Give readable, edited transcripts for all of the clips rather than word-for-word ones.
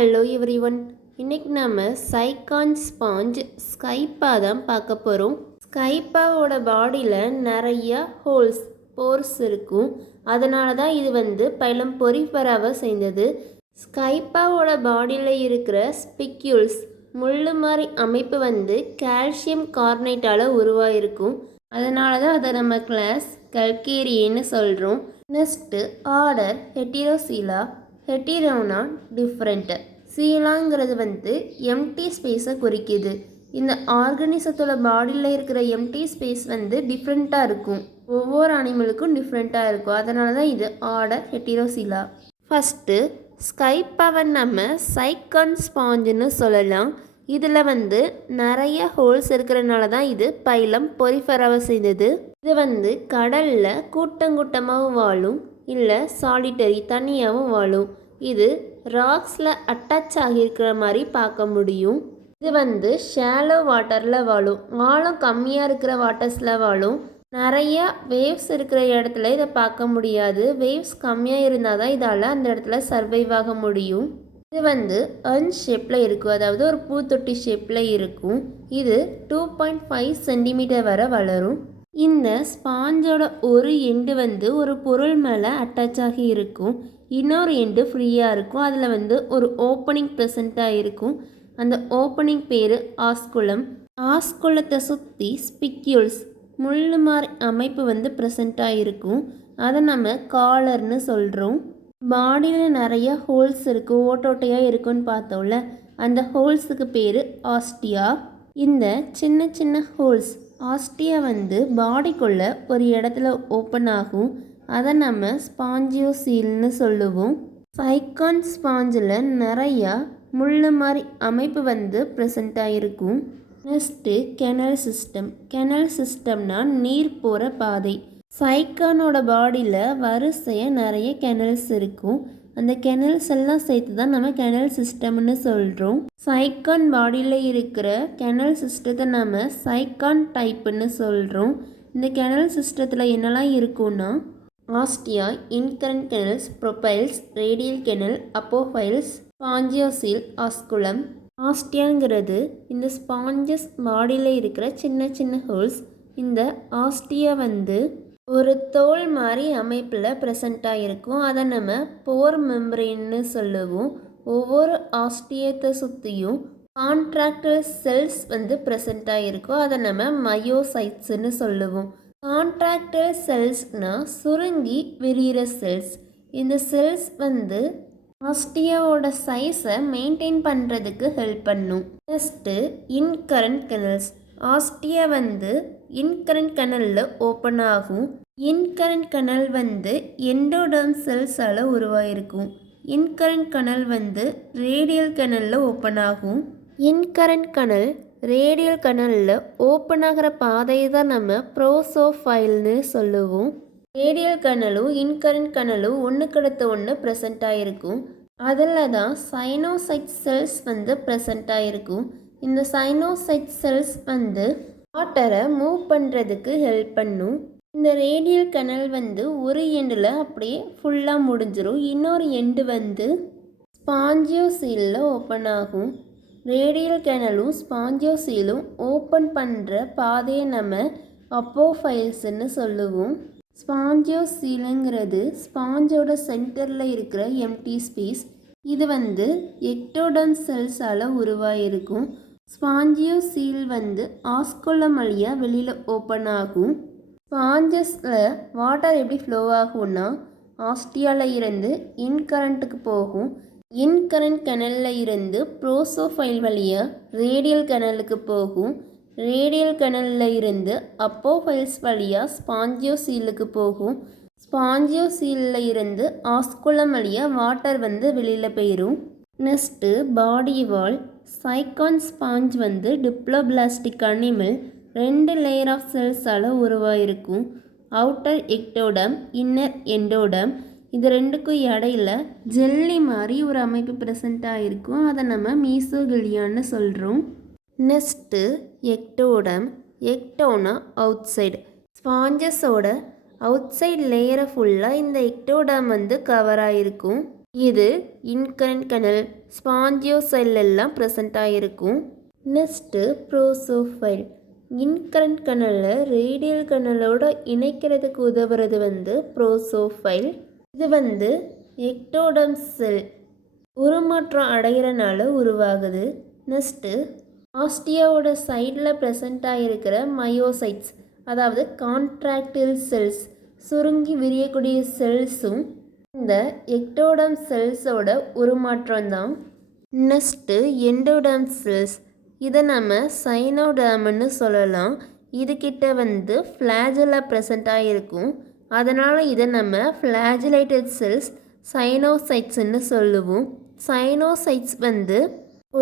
Hello everyone. இன்னைக்கு நம்ம சைக்கான் sponge ஸ்கைப்பா தான் பார்க்க போகிறோம். ஸ்கைப்பாவோட பாடியில் நிறைய ஹோல்ஸ் போர்ஸ் இருக்கும். அதனால தான் இது பைலம் பொரிஃபராவை சேர்ந்தது. ஸ்கைப்பாவோட பாடியில் இருக்கிற ஸ்பிக்யூல்ஸ் முள்ளு மாதிரி அமைப்பு கால்சியம் கார்பனேட்டால் உருவாயிருக்கும். அதனால தான் அதை நம்ம கிளாஸ் கல்கேரியன்னு சொல்கிறோம். Next order heterocoela. ஹெட்டிரோனா டிஃப்ரெண்ட். சீலாங்கிறது எம்டி ஸ்பேஸை குறிக்குது. இந்த ஆர்கனிசத்தோட பாடியில் இருக்கிற எம்டி ஸ்பேஸ் டிஃப்ரெண்ட்டாக இருக்கும். ஒவ்வொரு அனிமலுக்கும் டிஃப்ரெண்ட்டாக இருக்கும். அதனால தான் இது ஆர்டர் ஹெட்டிரோசீலா. ஃபஸ்ட்டு ஸ்கைப்பாவை நம்ம சைக்கான் ஸ்பாஞ்சுன்னு சொல்லலாம். இதில் நிறைய ஹோல்ஸ் இருக்கிறனால தான் இது பைலம் பொரிஃபராவை செய்தது. இது கடலில் கூட்டங்கூட்டமாகவும் வாழும், இல்லை சாலிட்டரி தனியாகவும் வாழும். இது ராக்ஸில் அட்டாச் ஆகியிருக்கிற மாதிரி பார்க்க முடியும். இது ஷாலோ வாட்டரில் வாழும், ஆழம் கம்மியாக இருக்கிற வாட்டர்ஸில் வாழும். நிறைய வேவ்ஸ் இருக்கிற இடத்துல இதை பார்க்க முடியாது. வேவ்ஸ் கம்மியாக இருந்தால் தான் இதால் அந்த இடத்துல சர்வைவ் ஆக முடியும். இது அன் ஷேப்பில் இருக்கும், அதாவது ஒரு பூத்தொட்டி ஷேப்பில் இருக்கும். இது 2.5 சென்டிமீட்டர் வரை வளரும். இந்த ஸ்பாஞ்சோட ஒரு எண்டு ஒரு பொருள் மேலே அட்டாச் ஆகி இருக்கும், இன்னொரு எண்டு ஃப்ரீயாக இருக்கும். அதில் ஒரு ஓப்பனிங் ப்ரெசண்ட்டாக இருக்கும். அந்த ஓப்பனிங் பேர் ஆஸ்குலம். ஆஸ்குலத்தை சுற்றி ஸ்பிக்யூல்ஸ் முள்ளு மாதிரி அமைப்பு ப்ரெசண்ட்டாக இருக்கும். அதை நம்ம காலர்னு சொல்கிறோம். பாடியில் நிறைய ஹோல்ஸ் இருக்குது, ஓட்டோட்டையாக இருக்குன்னு பார்த்தோம்ல, அந்த ஹோல்ஸுக்கு பேர் ஆஸ்டியா. இந்த சின்ன சின்ன ஹோல்ஸ் ஆஸ்டியா பாடிக்குள்ளே ஒரு இடத்துல ஓப்பன் ஆகும். அதை நம்ம ஸ்பாஞ்சியோசீல்னு சொல்லுவோம். சைக்கான் ஸ்பாஞ்சில் நிறையா முள்ளு மாதிரி அமைப்பு ப்ரெசண்ட்டாக இருக்கும். Next kennel system. கெனல் சிஸ்டம்னா நீர் போகிற பாதை. சைக்கானோட பாடியில் வரிசையாக நிறைய கெனல்ஸ் இருக்கும். அந்த கெனல்ஸ் எல்லாம் சேர்த்து தான் நம்ம கெனல் சிஸ்டம்னு சொல்கிறோம். சைக்கான் பாடியில் இருக்கிற கெனல் சிஸ்டத்தை நம்ம சைக்கான் டைப்புன்னு சொல்கிறோம். இந்த கெனல் சிஸ்டத்தில் என்னெல்லாம் இருக்குன்னா ostia, incurrent canals, prosopyles, radial canal, apopyles, spongocoel, osculum. ஆஸ்டியாங்கிறது இந்த ஸ்பாஞ்சஸ் பாடியில் இருக்கிற சின்ன சின்ன ஹோல்ஸ். இந்த ஆஸ்டியா ஒரு தோல் மாதிரி அமைப்பில் ப்ரெசண்ட்டாக இருக்கும். அதை நம்ம போர் மெம்பரேன்னு சொல்லுவோம். ஒவ்வொரு ஆஸ்டியத்தை சுற்றியும் கான்ட்ராக்டல் செல்ஸ் ப்ரெசண்ட்டாக இருக்கும். அதை நம்ம மயோசைட்ஸ்ன்னு சொல்லுவோம். கான்ட்ராக்டல் செல்ஸ்னால் சுருங்கி விரிகிற செல்ஸ். இந்த செல்ஸ் ஆஸ்டியாவோட சைஸை மெயின்டைன் பண்ணுறதுக்கு ஹெல்ப் பண்ணும். நெக்ஸ்ட்டு இன்கரண்ட் கெனல்ஸ். ஆஸ்டியா இன்கரண்ட் கெனலில் ஓப்பன் ஆகும். இன்கரண்ட் kennel endoderm செல்ஸால் உருவாயிருக்கும். இன்கரண்ட் kennel radial கெனலில் open ஆகும். இன்கரண்ட் கெனல் ரேடியல் கெனலில் ஓப்பன் ஆகிற பாதையை தான் நம்ம ப்ரோசோஃபைல்னு சொல்லுவோம். ரேடியல் கெனலும் இன்கரண்ட் கெனலும் ஒன்றுக்கடுத்து ஒன்று ப்ரெசண்ட்டாக இருக்கும். அதில் தான் சைனோசைட் செல்ஸ் ப்ரெசண்ட்டாக இருக்கும். இந்த சைனோசைட் செல்ஸ் வாட்டரை மூவ் பண்ணுறதுக்கு ஹெல்ப் பண்ணும். இந்த ரேடியல் கெனல் ஒரு எண்டில் அப்படியே ஃபுல்லாக முடிஞ்சிடும். இன்னொரு எண்டு ஸ்பாஞ்சியோசீலில் ஓப்பன் ஆகும். ரேடியல் கெனலும் ஸ்பாஞ்சியோசீலும் ஓப்பன் பண்ணுற பாதையை நம்ம அப்போஃபைல்ஸ்ன்னு சொல்லுவோம். ஸ்பாஞ்சியோசீலுங்கிறது ஸ்பாஞ்சோட சென்டரில் இருக்கிற எம்டி ஸ்பேஸ். இது எக்டோடர்ம் செல்ஸால் உருவாயிருக்கும். ஸ்பாஞ்சியோசீல் ஆஸ்குலம் வழியாக வெளியில் ஓப்பன் ஆகும். ஸ்பாஞ்சஸில் வாட்டர் எப்படி ஃப்ளோ ஆகும்னா ஆஸ்டியாவில் இருந்து இன்கரண்ட்டுக்கு போகும். இன்கரண்ட் கெனலில் இருந்து ப்ரோசோஃபைல் வழியாக ரேடியல் கெனலுக்கு போகும். ரேடியல் கெனலில் இருந்து அப்போஃபைல்ஸ் வழியாக ஸ்பாஞ்சியோசீலுக்கு போகும். ஸ்பாஞ்சியோசீலில் இருந்து ஆஸ்குலம் வழியாக வாட்டர் வெளியில் போயிடும். Next body wall. Sycon sponge diploblastic animal. 2 layer of செல்ஸால் உருவாயிருக்கும். Outer ectoderm, inner endoderm. இது ரெண்டுக்கும் இடையில ஜெல்லி மாதிரி ஒரு அமைப்பு ப்ரெசண்ட்டாக இருக்கும். அதை நம்ம மீசோகிலியான்னு சொல்கிறோம். Next ectoderm. எக்டோனா அவுட் சைடு. ஸ்பாஞ்சஸோட அவுட் சைட் லேயரை ஃபுல்லாக இந்த எக்டோடம் கவர் ஆகிருக்கும். இது இன்கரண்ட் கெனல், ஸ்பாஞ்சியோ செல் எல்லாம் ப்ரெசண்ட் ஆகிருக்கும். நெக்ஸ்ட்டு ப்ரோசோஃபைல். இன்கரண்ட் கனலை ரேடியல் கனலோட இணைக்கிறதுக்கு உதவுறது ப்ரோசோஃபைல். இது எக்டோடர்ம் செல் உருமாற்றம் அடைகிறனால உருவாகுது. நெக்ஸ்ட்டு ஆஸ்டியாவோட சைடில் ப்ரெசண்ட் ஆகிருக்கிற மயோசைட்ஸ், அதாவது கான்ட்ராக்டில் செல்ஸ், சுருங்கி விரியக்கூடிய செல்ஸும் இந்த எக்டோடர்ம் செல்ஸோட உருமாற்றம் தான். Next endoderm cells. இதை நம்ம சைனோடர்ம்னு சொல்லலாம். இதுகிட்ட ஃப்ளாஜெல்லா ப்ரெசண்ட் ஆகிருக்கும். அதனால் இதை நம்ம ஃப்ளாஜிலேட்டட் செல்ஸ் சைனோசைட்ஸ்ன்னு சொல்லுவோம். சைனோசைட்ஸ்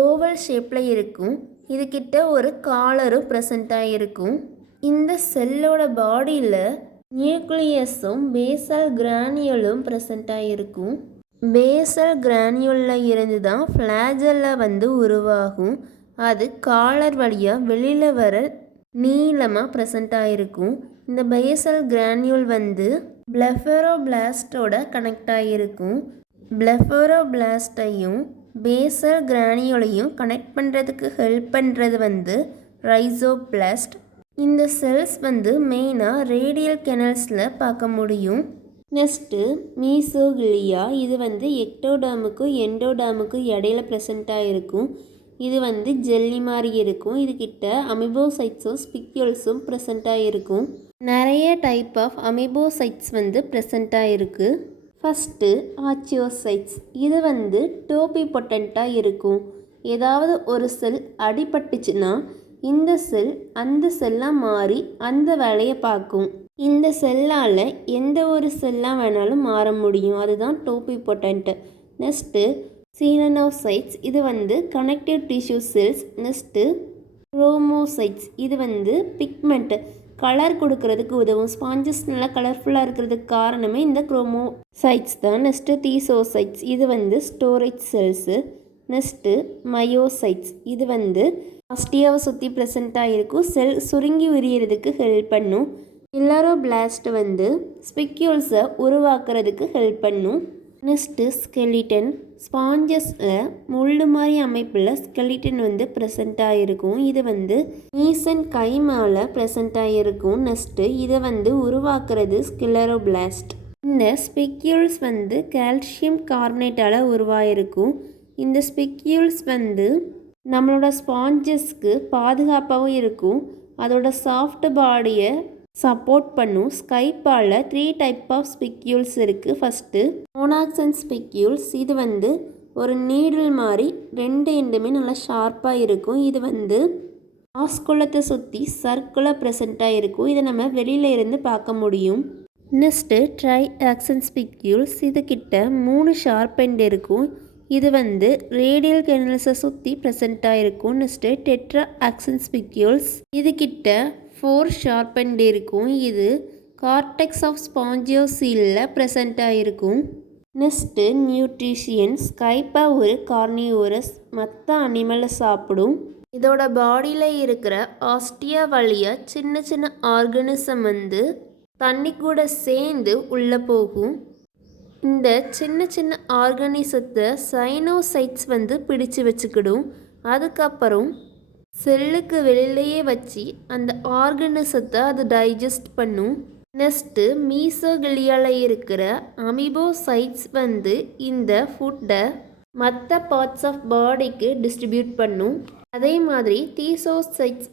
ஓவல் ஷேப்பில் இருக்கும். இதுகிட்ட ஒரு காலரும் ப்ரெசண்ட் ஆகிருக்கும். இந்த செல்லோட பாடியில் நியூக்ளியஸும் பேசல் கிரானியூலும் ப்ரெசண்ட் ஆகிருக்கும். பேசல் கிரானியூலில் இருந்து தான் ஃப்ளாஜெல்லா உருவாகும். அது காலர் வழியாக வெளியில் வர நீளமாக ப்ரெசண்ட் ஆகிருக்கும். இந்த பேசல் கிரானியூல் பிளெஃபரோபிளாஸ்டோட கனெக்ட் ஆகிருக்கும். பிளெஃபரோபிளாஸ்டையும் பேசல் கிரானியூலையும் கனெக்ட் பண்ணுறதுக்கு ஹெல்ப் பண்ணுறது ரைசோபிளாஸ்ட். இந்த செல்ஸ் மெயினாக ரேடியல் கெனல்ஸில் பார்க்க முடியும். நெக்ஸ்ட்டு மீசோகிலியா. இது எக்டோடர்முக்கும் எண்டோடர்முக்கும் இடையில ப்ரெசண்ட் ஆகிருக்கும். இது ஜெல்லி மாதிரி இருக்கும். இதுகிட்ட அமிபோசைட்ஸும் ஸ்பிக்யூல்ஸும் ப்ரெசண்ட் ஆகிருக்கும். நிறைய டைப் ஆஃப் அமிபோசைட்ஸ் ப்ரெசண்ட் ஆகிருக்கு. ஃபஸ்ட்டு ஆச்சியோசைட்ஸ். இது டோபி பொட்டண்ட்டாக இருக்கும். ஏதாவது ஒரு செல் அடிபட்டுச்சுன்னா இந்த செல் அந்த செல்லாக மாறி அந்த வேலையை பார்க்கும். இந்த செல்லால் எந்த ஒரு செல்லாக வேணாலும் மாற முடியும். அதுதான் டோபி பொட்டன்ட்டு. நெக்ஸ்ட்டு சீனனோசைட்ஸ். இது கனெக்டிவ் டிஷ்யூ செல்ஸ். நெக்ஸ்ட்டு குரோமோசைட்ஸ். இது பிக்மெண்ட் கலர் கொடுக்கறதுக்கு உதவும். ஸ்பாஞ்சஸ் நல்லா கலர்ஃபுல்லாக இருக்கிறதுக்கு காரணமே இந்த குரோமோசைட்ஸ் தான். நெக்ஸ்ட்டு தீசோசைட்ஸ். இது ஸ்டோரேஜ் செல்ஸு. Next myocytes. இது ஆஸ்டியாவை சுற்றி ப்ரெசண்ட்டாக இருக்கும். செல் சுருங்கி விரியறதுக்கு ஹெல்ப் பண்ணும். இல்லரோபிளாஸ்ட் ஸ்பிக்யூல்ஸை உருவாக்குறதுக்கு ஹெல்ப் பண்ணும். Next skeleton. ஸ்பாஞ்சஸில் முள்ளு மாதிரி அமைப்பில் ஸ்கெலிட்டன் ப்ரெசண்ட் ஆகிருக்கும். இது மீசன் கைமால ப்ரெசண்ட் ஆகிருக்கும். நெக்ஸ்ட்டு இதை உருவாக்குறது ஸ்கிலரோபிளாஸ்ட். இந்த ஸ்பிக்யூல்ஸ் கால்சியம் கார்பனேட்டால் உருவாகிருக்கும். இந்த ஸ்பிக்யூல்ஸ் நம்மளோட ஸ்பாஞ்சஸ்க்கு பாதுகாப்பாகவும் இருக்கும். அதோட சாஃப்ட் பாடியை சப்போர்ட் பண்ணும். ஸ்கைப்பால் 3 டைப் ஆஃப் ஸ்பிக்யூல்ஸ் இருக்குது. First monaxon spicules. இது ஒரு நீடில் மாதிரி 2 எண்டுமே நல்லா ஷார்ப்பாக இருக்கும். இது ஆஸ்குலத்தை சுற்றி சர்க்குலாக ப்ரெசண்ட்டாக இருக்கும். இதை நம்ம வெளியில் இருந்து பார்க்க முடியும். Next triaxon spicules. இதுகிட்ட 3 ஷார்ப் எண்ட் இருக்கும். இது ரேடியல் கெனல்ஸை சுற்றி ப்ரெசண்ட்டாக இருக்கும். Next tetraxon spicules. இதுகிட்ட 4 ஷார்ப் எண்ட் இருக்கும். இது கார்டெக்ஸ் ஆஃப் ஸ்பாஞ்சியோசீலில் ப்ரெசண்ட்டாக இருக்கும். Next nutrition. ஸ்கைப்பா ஒரு கார்னிவோரஸ், மற்ற அனிமலை சாப்பிடும். இதோட பாடியில் இருக்கிற ஆஸ்டியா வழியாக சின்ன சின்ன ஆர்கனிசம் தண்ணி கூட சேர்ந்து உள்ளே போகும். இந்த சின்ன சின்ன ஆர்கனிசத்தை சைனோசைட்ஸ் பிடிச்சு வச்சுக்கிடும். அதுக்கப்புறம் செல்லுக்கு வெளியிலேயே வச்சு அந்த ஆர்கனிசத்தை அது டைஜஸ்ட் பண்ணும். நெக்ஸ்ட்டு மீசோகிலியாவில் இருக்கிற அமிபோசைட்ஸ் இந்த ஃபுட்டை மற்ற பார்ட்ஸ் ஆஃப் பாடிக்கு டிஸ்ட்ரிபியூட் பண்ணும். அதே மாதிரி தீசோசைட்ஸ்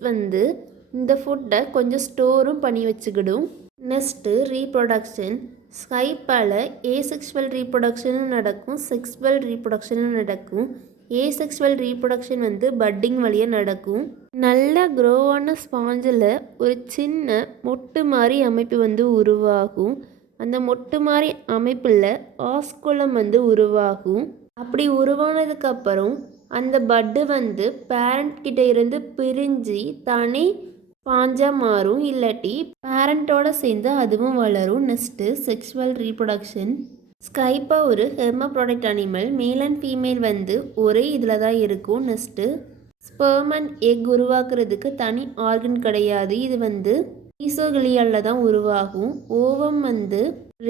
இந்த ஃபுட்டை கொஞ்சம் ஸ்டோரும் பண்ணி வச்சுக்கிடும். Next reproduction. ஸ்கைப்பால் ஏசெக்சுவல் ரீப்ரொடக்ஷனும் நடக்கும், செக்ஸுவல் ரீப்ரொடக்ஷனும் நடக்கும். ஏசெக்சுவல் ரீப்ரொடக்ஷன் பட்டிங் வழியாக நடக்கும். நல்லா க்ரோவான ஸ்பாஞ்சில் ஒரு சின்ன மொட்டு மாதிரி அமைப்பு உருவாகும். அந்த மொட்டு மாதிரி அமைப்பில் ஆஸ்குலம் உருவாகும். அப்படி உருவானதுக்கப்புறம் அந்த பட்டு பேரண்ட் கிட்ட இருந்து பிரிஞ்சு தனி ஸ்பாஞ்சாக மாறும். இல்லாட்டி பேரண்ட்டோட சேர்ந்து அதுவும் வளரும். Next sexual reproduction. ஸ்கைப்பா ஒரு hermaphrodite animal. Male and female ஒரே இதில் தான் இருக்கும். நெக்ஸ்ட்டு ஸ்பெர்ம் அண்ட் எக் உருவாக்குறதுக்கு தனி ஆர்கன் கிடையாது. இது மீசோகிலியாவில் தான் உருவாகும். ஓவம்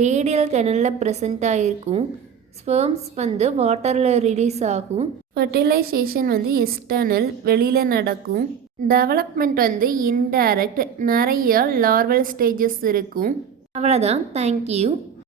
ரேடியல் கெனலில் ப்ரெசண்ட் ஆகிருக்கும். ஸ்பெர்ம்ஸ் வந்து வாட்டரில் ரிலீஸ் ஆகும். ஃபர்டிலைசேஷன் வந்து எக்ஸ்டர்னல் வெளியில் நடக்கும். டெவலப்மெண்ட் வந்து இன்டைரக்ட், நிறைய லார்வல் ஸ்டேஜஸ் இருக்கும். அவ்வளோதான். தேங்க்யூ.